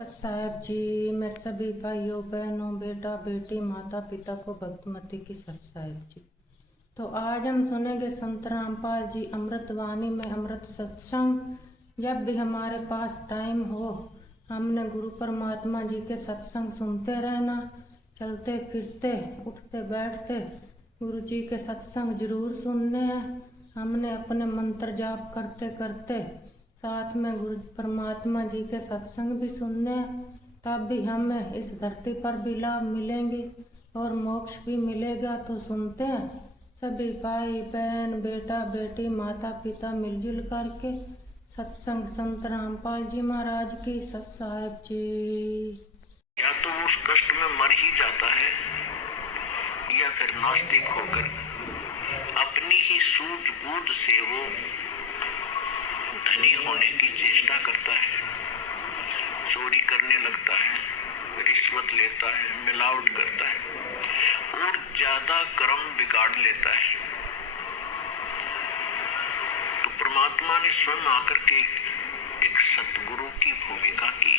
साहब जी, मेरे सभी भाइयों बहनों बेटा बेटी माता पिता को भक्तमती की सत साहेब जी। तो आज हम सुनेंगे संत रामपाल जी अमृतवाणी में अमृत सत्संग। जब भी हमारे पास टाइम हो हमने गुरु परमात्मा जी के सत्संग सुनते रहना। चलते फिरते उठते बैठते गुरु जी के सत्संग जरूर सुनने हैं। हमने अपने मंत्र जाप करते करते साथ में गुरु परमात्मा जी के सत्संग भी सुनने हैं। तब भी हमें इस धरती पर भी लाभ मिलेंगे और मोक्ष भी मिलेगा। तो सुनते हैं सभी भाई बहन बेटा बेटी माता पिता मिलजुल करके सत्संग संत रामपाल जी महाराज की सत साहेब जी। या तो उस कष्ट में मर ही जाता है या फिर नास्तिक होकर अपनी ही सूझबूझ से वो धनी होने की चेष्टा करता है, चोरी करने लगता है, रिश्वत लेता है, मिलावट करता है और ज्यादा कर्म बिगाड़ लेता है। तो परमात्मा ने स्वयं आकर के एक सतगुरु की भूमिका की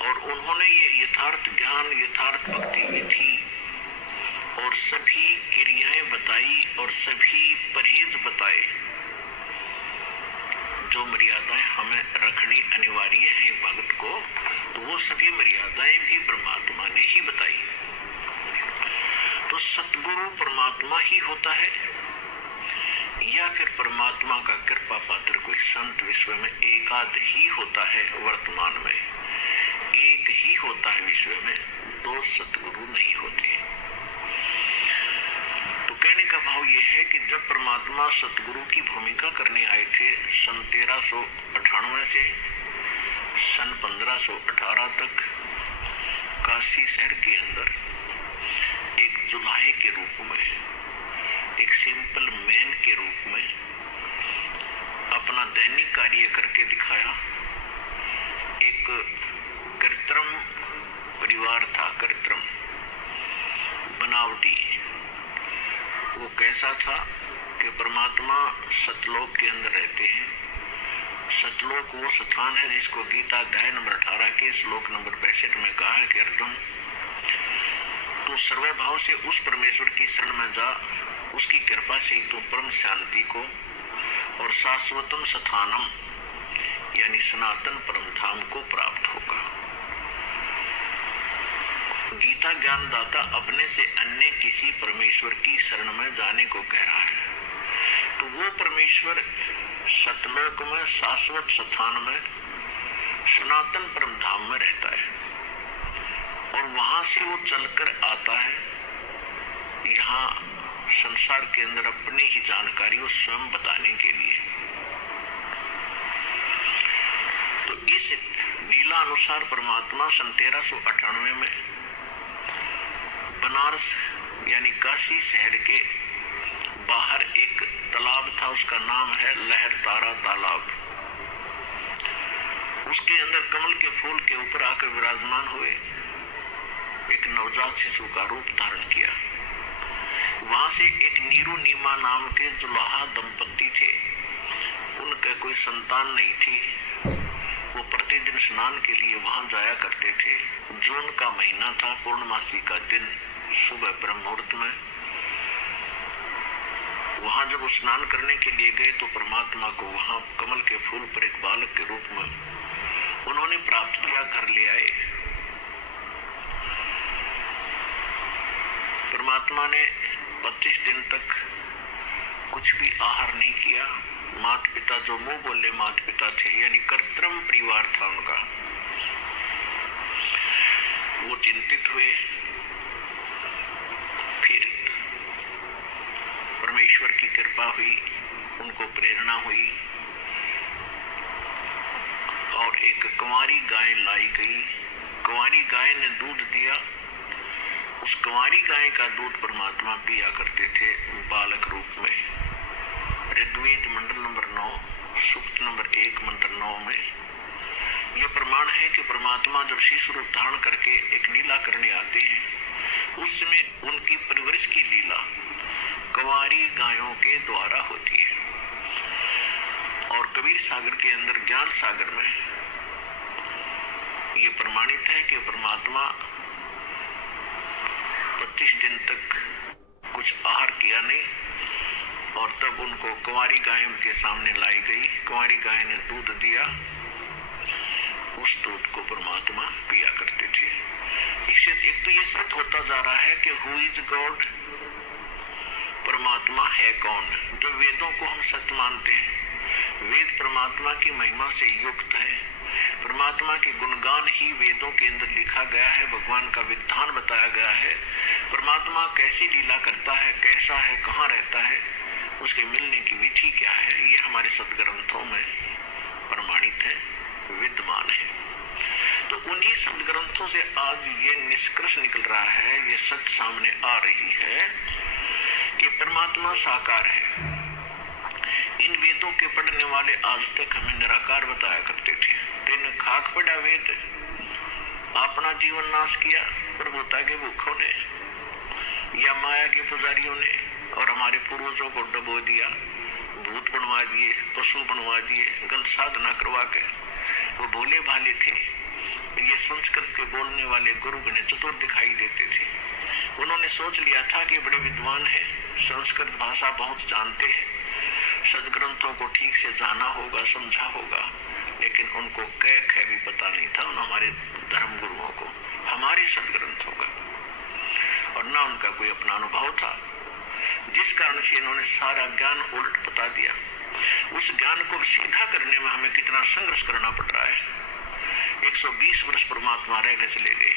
और उन्होंने ये यथार्थ ज्ञान यथार्थ भक्ति विधि और सभी क्रियाएं बताई और सभी परहेज बताए जो मर्यादाएं हमें रखनी अनिवार्य है भक्त को। तो वो सभी मर्यादाएं भी परमात्मा ने ही बताई। तो सतगुरु परमात्मा ही होता है या फिर परमात्मा का कृपा पात्र कोई संत विश्व में एकाध ही होता है। वर्तमान में एक ही होता है विश्व में, दो सतगुरु नहीं होते। तो कहने का भाव यह है कि जब परमात्मा सतगुरु की भूमिका करने आए थे सन 1398 से सन 1518 तक काशी शहर के अंदर एक जुलाहे के रूप में, एक सिंपल मैन के रूप में अपना दैनिक कार्य करके दिखाया। एक कृत्रिम परिवार था, कृत्रिम बनावटी। वो कैसा था कि परमात्मा सतलोक के अंदर रहते हैं। सतलोक वो स्थान है जिसको गीता अध्याय नंबर 18 के श्लोक नंबर 65 में कहा है कि अर्जुन तू सर्वभाव से उस परमेश्वर की शरण में जा, उसकी कृपा से ही तू परम शांति को और शाश्वतम स्थानम यानी सनातन परम धाम को प्राप्त होगा। गीता ज्ञानदाता अपने से अन्य किसी परमेश्वर की शरण में जाने को कह रहा है। तो वो परमेश्वर सतलोक में शाश्वत स्थान में सनातन परम धाम में रहता है और वहां से वो चलकर आता है यहाँ संसार के अंदर अपनी ही जानकारी वो स्वयं बताने के लिए। तो इस लीला अनुसार परमात्मा सन 1398 में बनारस यानी काशी शहर के बाहर एक तालाब था, उसका नाम है लहर तारा तालाब। उसके अंदर कमल के फूल के ऊपर आकर विराजमान हुए, एक नवजात शिशु का रूप धारण किया। वहां से एक नीरू नीमा नाम के जुलाहा दंपति थे, उनका कोई संतान नहीं थी। वो प्रतिदिन स्नान के लिए वहां जाया करते थे। जून का महीना था, पूर्णमासी का दिन, सुबह ब्रह्म मुहूर्त में वहां जब स्नान करने के लिए गए तो परमात्मा को वहां कमल के फूल पर एक बालक के रूप में उन्होंने प्राप्त किया, घर ले आए। परमात्मा ने 25 दिन तक कुछ भी आहार नहीं किया। माता पिता जो मुंह बोले माता पिता थे यानी कृत्रिम परिवार था उनका, वो चिंतित हुए। फिर परमेश्वर की कृपा हुई, उनको प्रेरणा हुई और एक कुंवारी गाय लाई गई। कुंवारी गाय ने दूध दिया। उस कुंवारी गाय का दूध परमात्मा पिया करते थे बालक रूप में। ऋग्वेद मंडल नंबर 9 सूक्त नंबर 1 मंत्र 9 में यह प्रमाण है कि परमात्मा जब शिशु रूप धारण करके एक लीला करने आते हैं उस समय उनकी परवरिश की लीला कुंवारी गायों के द्वारा होती है। और कबीर सागर के अंदर ज्ञान सागर में ये प्रमाणित है कि परमात्मा 25 दिन तक कुछ आहार किया नहीं, और तब उनको कुंवारी गाय के सामने लाई गई। कुंवारी गाय ने दूध दिया, उस दूध को परमात्मा पिया करते थे। इससे एक तो ये सिद्ध होता जा रहा है कि हु इज गॉड, परमात्मा है कौन। जो वेदों को हम सत्य मानते हैं, वेद परमात्मा की महिमा से युक्त है, परमात्मा के गुणगान ही वेदों के अंदर लिखा गया है, भगवान का विधान बताया गया है, परमात्मा कैसी लीला करता है, कैसा है, कहाँ रहता है, उसके मिलने की विधि क्या है, ये हमारे सदग्रंथों में प्रमाणित है, विद्यमान है। तो उन्हीं सदग्रंथों से आज ये निष्कर्ष निकल रहा है, ये सच सामने आ रही है कि परमात्मा साकार है। इन वेदों के पढ़ने वाले आज तक हमें निराकार बताया करते थे। तेने खाक पड़ा वेद, अपना जीवन नाश किया प्रभुता के भूखों ने या माया के पुजारियों ने, और हमारे पूर्वजों को डबो दिया, भूत बनवा दिए, पशु बनवा दिए, गलत साधना करवा के। वो भोले भाले थे, ये संस्कृत के बोलने वाले गुरु गणे चतुर दिखाई देते थे। उन्होंने सोच लिया था कि बड़े विद्वान हैं, संस्कृत भाषा बहुत जानते हैं, सदग्रंथों को ठीक से जाना होगा, समझा होगा, लेकिन उनको कै भी पता नहीं था उन हमारे धर्म गुरुओं को, हमारे सदग्रंथों का, और ना उनका कोई अपना अनुभव था, जिस कारण से इन्होंने सारा ज्ञान उल्ट बता दिया। उस ज्ञान को सीधा करने में हमें कितना संघर्ष करना पड़ रहा है। 120 वर्ष परमात्मा रह गए, चले गए,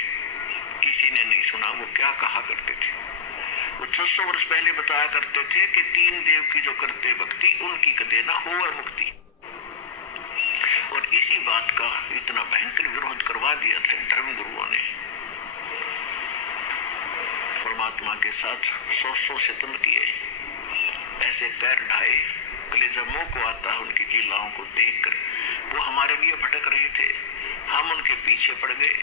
किसी ने नहीं सुना वो क्या कहा करते थे। वो 600 वर्ष पहले बताया करते थे कि 3 देव की जो करते भक्ति उनकी कदे ना हो मुक्ति, और इसी बात का इतना भयंकर विरोध करवा दिया था धर्म गुरुओं ने। परमात्मा के साथ 100 सितम किए, ऐसे पैर ढाए, कलेजा मुंह को आता है उनकी लीलाओं को देखकर। वो हमारे लिए भटक रहे थे, हम उनके पीछे पड़ गए।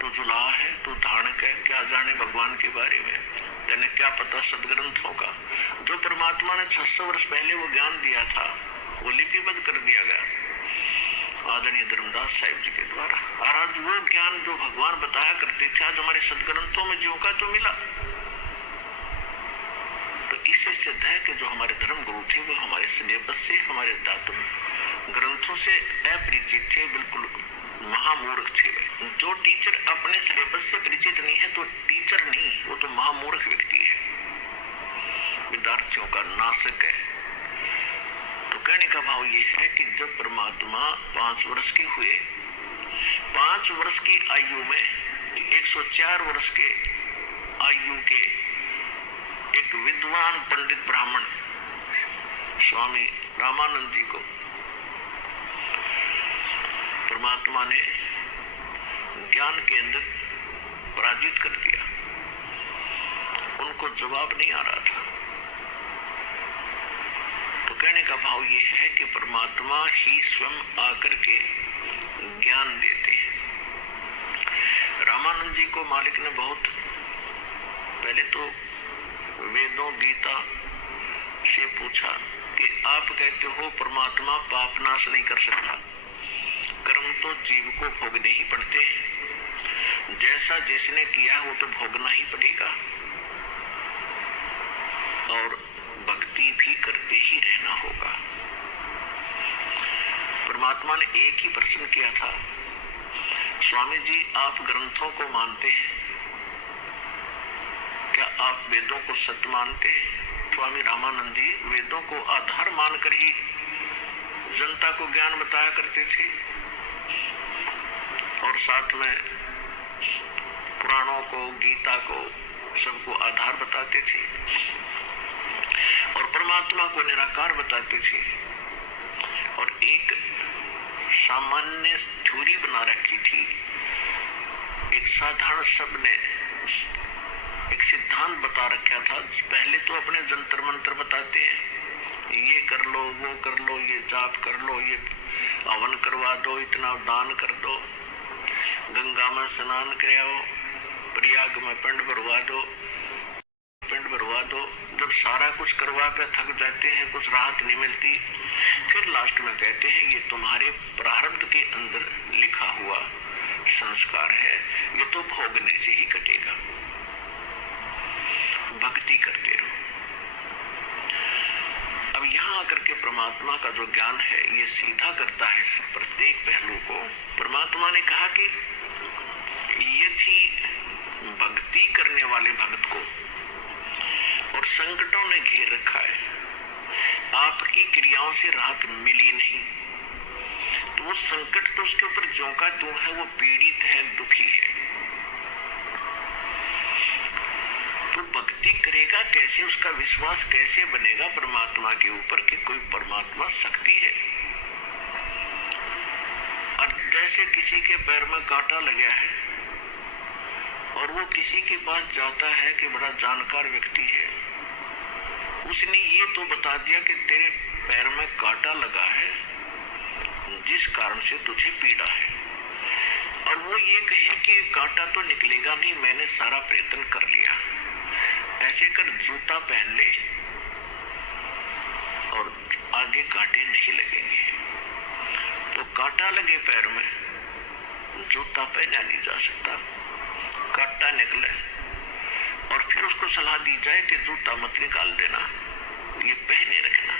तू जुलाहा है, तू धारणक है, क्या जाने भगवान के बारे में, तेने क्या पता सदग्रंथों का। जो परमात्मा ने 600 वर्ष पहले वो ज्ञान दिया था, वो लिपिबद्ध कर दिया गया आदरणीय धर्मदास साहिब जी के द्वारा। और आज वो ज्ञान जो भगवान बताया करते थे, आज हमारे सदग्रंथों में जो का तो मिला। तो इससे सिद्ध है कि जो हमारे धर्म गुरु थे वो हमारे सिलेबस से, हमारे धातु ग्रंथों से अपरिचित थे, बिल्कुल महामूर्ख थे। जो टीचर अपने सिलेबस से परिचित नहीं है तो टीचर नहीं, वो तो महामूर्ख व्यक्ति है, विद्यार्थियों का नाशक है। तो कहने का भाव ये है कि जब परमात्मा 5 वर्ष के हुए, 5 वर्ष की आयु में 104 वर्ष के आयु के एक विद्वान पंडित ब्राह्मण स्वामी रामानंद जी को परमात्मा ने ज्ञान के अंदर पराजित कर दिया। उनको जवाब नहीं आ रहा था। तो कहने का भाव ये है कि परमात्मा ही स्वयं आकर के ज्ञान देते हैं। रामानंद जी को मालिक ने बहुत पहले तो वेदों गीता से पूछा कि आप कहते हो परमात्मा पाप नाश नहीं कर सकता, कर्म तो जीव को भोगने ही पड़ते हैं, जैसा जिसने किया वो तो भोगना ही पड़ेगा, और भक्ति भी करते ही रहना होगा। परमात्मा ने एक ही प्रश्न किया था, स्वामी जी आप ग्रंथों को मानते हैं, क्या आप वेदों को सत्य मानते हैं? स्वामी रामानंद जी वेदों को आधार मानकर ही जनता को ज्ञान बताया करते थे, और साथ में पुराणों को, गीता को, सबको आधार बताते थे, और परमात्मा को निराकार बताते थे। और एक सामान्य थ्योरी बना रखी थी, एक साधारण शब्द ने एक सिद्धांत बता रखा था। पहले तो अपने जंतर मंत्र बताते हैं, ये कर लो, वो कर लो, ये जाप कर लो, ये हवन करवा दो, इतना दान कर दो, गंगा में स्नान कराओ, प्रयाग में पिंड भरवा दो, पिंड भरवा दो। जब सारा कुछ करवा कर थक जाते हैं, कुछ राहत नहीं मिलती, फिर लास्ट में कहते हैं ये तुम्हारे प्रारब्ध के अंदर लिखा हुआ संस्कार है, ये तो भोगने से ही कटेगा। भक्ति करते रहो। अब यहाँ आकर के परमात्मा का जो ज्ञान है ये सीधा करता है प्रत्येक पहलू को। परमात्मा ने कहा कि यदि भक्ति करने वाले भक्त को और संकटों ने घेर रखा है, आपकी क्रियाओं से राहत मिली नहीं, तो वो संकट तो उसके ऊपर ज्यों का त्यों है, वो पीड़ित है, दुखी है। तो भक्ति करेगा कैसे, उसका विश्वास कैसे बनेगा परमात्मा के ऊपर कि कोई परमात्मा शक्ति है। और जैसे किसी के पैर में कांटा लगा है और वो किसी के पास जाता है कि बड़ा जानकार व्यक्ति है, उसने ये तो बता दिया कि तेरे पैर में कांटा लगा है जिस कारण से तुझे पीड़ा है, और वो ये कहे कि कांटा तो निकलेगा नहीं, मैंने सारा प्रयत्न कर लिया। ऐसे कर जूता पहन ले और आगे कांटे नहीं लगेंगे। तो कांटा लगे पैर में, जूता पहना नहीं जा सकता, कांटा निकले और फिर उसको सलाह दी जाए कि जूता मत निकाल देना, ये पहने रखना,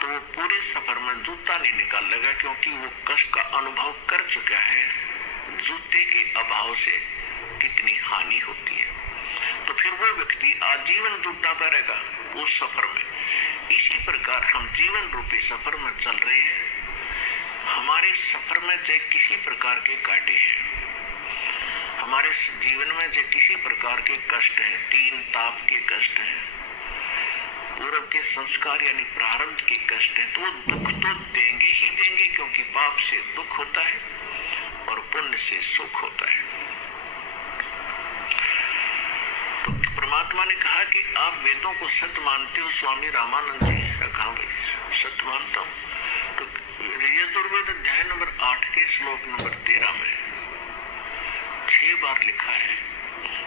तो वो पूरे सफर में जूता नहीं निकाल लेगा, क्योंकि वो कष्ट का अनुभव कर चुका है जूते के अभाव से कितनी हानि होती है। तो फिर वो व्यक्ति आजीवन जूता पहनेगा उस सफर में। इसी प्रकार हम जीवन रूपी सफर में चल रहे हैं। हमारे सफर में चाहे किसी प्रकार के कांटे हैं, हमारे जीवन में चाहे किसी प्रकार के कष्ट हैं, तीन ताप के कष्ट हैं, पूर्व के संस्कार यानी प्रारब्ध के कष्ट हैं, तो दुख तो देंगे ही देंगे, क्योंकि पाप से दुख होता है और पुण्य से सुख होता है। तो परमात्मा ने कहा कि आप वेदों को सत्य मानते हो। स्वामी रामानंद जी कहा भाई सत्य मानता हूँ। तो यजुर्वेद अध्याय नंबर 8 के श्लोक नंबर 13 में 6 बार लिखा है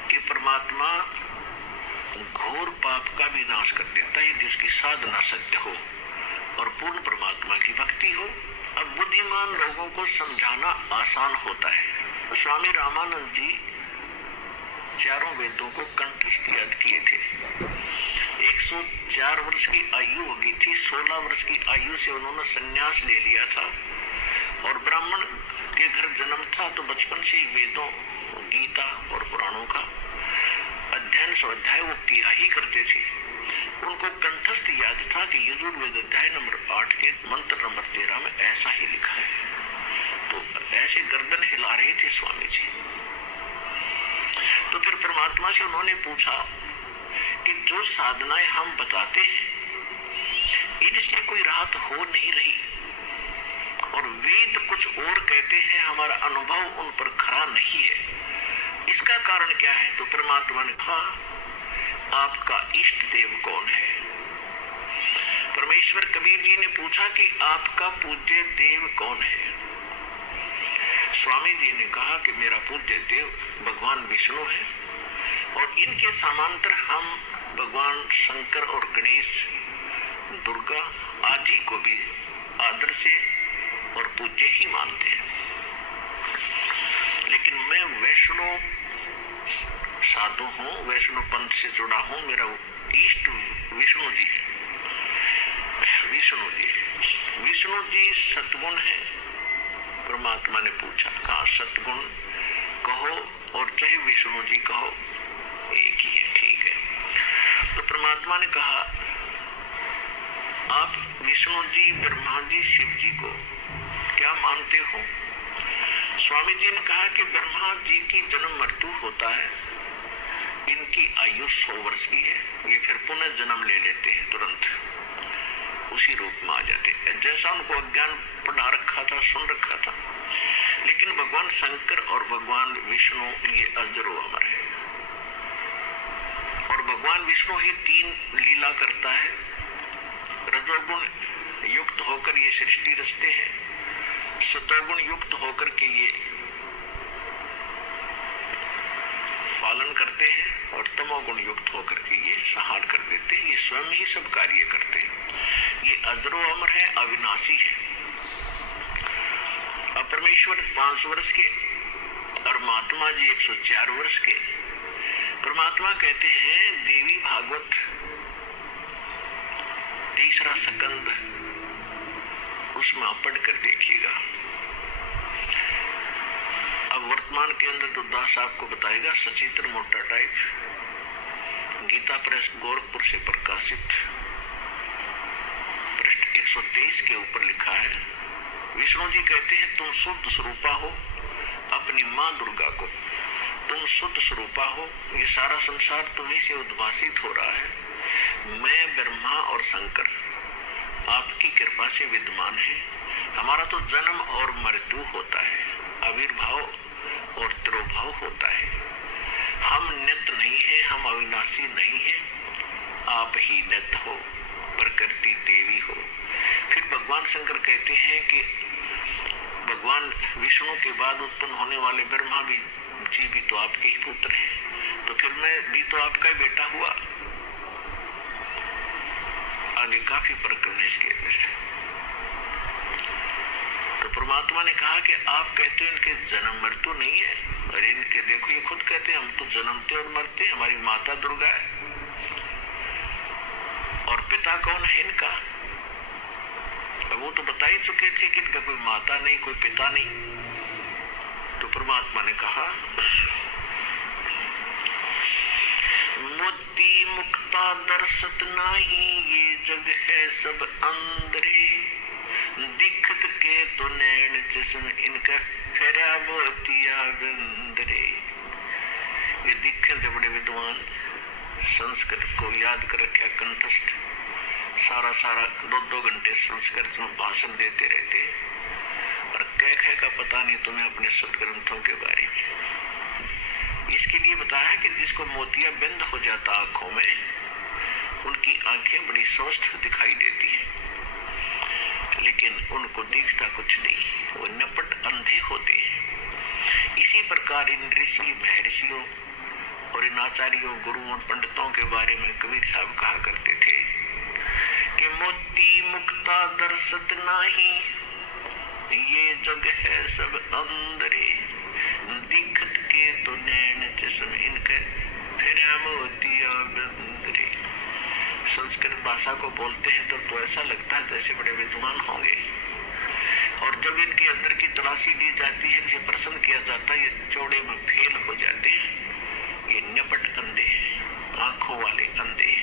कि परमात्मा घोर पाप का भी नाश कर देता है यदि उसकी साधना सत्य हो और पूर्ण परमात्मा की भक्ति हो। अब बुद्धिमान लोगों को समझाना आसान होता है। स्वामी रामानंद जी चारों वेदों को कंठस्थ याद किए थे। 104 वर्ष की आयु हो गई थी। 16 वर्ष की आयु से उन्होंने संन्यास ले लिया था और ब्राह्मण के घर जन्म था, तो बचपन से ही वेदों, गीता और पुराणों का अध्ययन स्वाध्याय वो किया ही करते थे। उनको कंठस्थ याद था कि यजुर्वेद अध्याय नंबर 8 के मंत्र नंबर 13 में ऐसा ही लिखा है। तो ऐसे गर्दन हिला रहे थे स्वामी जी। तो फिर परमात्मा से उन्होंने पूछा कि जो साधनाएं हम बताते हैं इनसे कोई राहत हो नहीं रही और वेद कुछ और कहते हैं, हमारा अनुभव उन पर खरा नहीं है, इसका कारण क्या है? तो परमात्मा ने कहा आपका इष्ट देव कौन है? परमेश्वर कबीर जी ने पूछा कि आपका पूज्य देव कौन है? स्वामी जी ने कहा कि मेरा पूज्य देव भगवान विष्णु है और इनके समांतर हम भगवान शंकर और गणेश, दुर्गा आदि को भी आदर से और पूज्य ही मानते हैं। लेकिन मैं वैष्णव साधु हूँ, वैष्णव पंथ से जुड़ा हूँ, मेरा इष्ट विष्णु जी है। विष्णु जी सतगुण है। परमात्मा ने पूछा, कहा सतगुण कहो और चाहे विष्णु जी कहो, एक ही है, ठीक है। तो परमात्मा ने कहा आप विष्णु जी, ब्रह्मा जी, शिव जी को क्या मानते हो? स्वामी जी ने कहा कि ब्रह्मा जी की जन्म मृत्यु होता है, इनकी आयु 100 वर्ष की है, ये फिर पुनः जन्म ले लेते हैं, तुरंत उसी रूप में आ जाते हैं जैसा उनको अज्ञान पढ़ा रखा था, सुन रखा था। लेकिन भगवान शंकर और भगवान विष्णु ये अजरो अमर है और भगवान विष्णु ही 3 लीला करता है। रजोगुण युक्त होकर ये सृष्टि रचते हैं, सतोगुण युक्त होकर के ये पालन करते हैं और तमोगुण युक्त होकर के ये संहार कर देते हैं। ये स्वयं ही सब कार्य करते हैं। ये अजरो अमर है, अविनाशी है। अब परमेश्वर 500 वर्ष के और महात्मा जी 104 वर्ष के। परमात्मा कहते हैं देवी भागवत 3रा स्कंद, उसमें आप पढ़ कर देखिएगा। अब वर्तमान के अंदर तो दास आपको बताएगा सचित्र मोटा टाइप, गीता प्रेस गोरखपुर से प्रकाशित, पृष्ठ 123 के ऊपर लिखा है। विष्णु जी कहते हैं तुम शुद्ध स्वरूपा हो, अपनी माँ दुर्गा को तुम शुद्ध स्वरूपा हो, ये सारा संसार तुम्ही से उद्भासित हो रहा है। मैं ब्रह्मा और शंकर आपकी कृपा से विद्यमान है। हमारा तो जन्म और मृत्यु होता है, आविर्भाव और तिरोभाव होता है। हम नित्य नहीं है, हम अविनाशी नहीं है, आप ही नित्य हो, प्रकृति देवी हो। फिर भगवान शंकर कहते हैं कि भगवान विष्णु के बाद उत्पन्न होने वाले ब्रह्मा जी भी तो आपके ही पुत्र हैं, तो फिर मैं भी तो आपका ही बेटा हुआ। आगे काफी प्रकरण है इसके अंदर। तो परमात्मा ने कहा कि आप कहते हो इनके जन्म मृत्यु नहीं है, और इनके देखो ये खुद कहते हैं हम तो जन्मते और मरते, हमारी माता दुर्गा है। और पिता कौन है इनका? वो तो बता ही चुके थे कि इनका कोई माता नहीं, कोई पिता नहीं। तो परमात्मा ने कहा मोती मुक्ता दर्शत नाही, ये जग है सब अंदरे, दिखत के तो नैन जिसम इनका फेरा मोतिया बिंदरे। ये दिखे थे बड़े विद्वान, संस्कृत को याद कर रखा कंठस्थ, सारा 2-2 घंटे संस्कृत में भाषण देते रहते, और कह का पता नहीं तुम्हें अपने सदग्रंथों के बारे में। इसके लिए बताया कि जिसको मोतिया बिंद हो जाता आंखों में, उनकी आंखें बड़ी स्वस्थ दिखाई देती हैं, लेकिन उनको दिखता कुछ नहीं, वो निपट अंधे होते हैं। इसी प्रकार इन ऋषि महर्षियों और इन आचार्यों गुरुओं पंडितों के बारे में कबीर साहब कहा करते थे कि मोती मुक्ता दर्शत नाही, ये जग है सब अंदरे, दिखत के तो नैन जिसम इनके फिर मोतिया बिंदरे। संस्कृत भाषा को बोलते हैं तब तो ऐसा लगता है जैसे बड़े विद्वान होंगे, और जब इनके अंदर की तलाशी ली जाती है, इसे प्रश्न किया जाता है, ये चौड़े में फेल हो जाते हैं। ये निपट अंधे, आंखों वाले अंधे।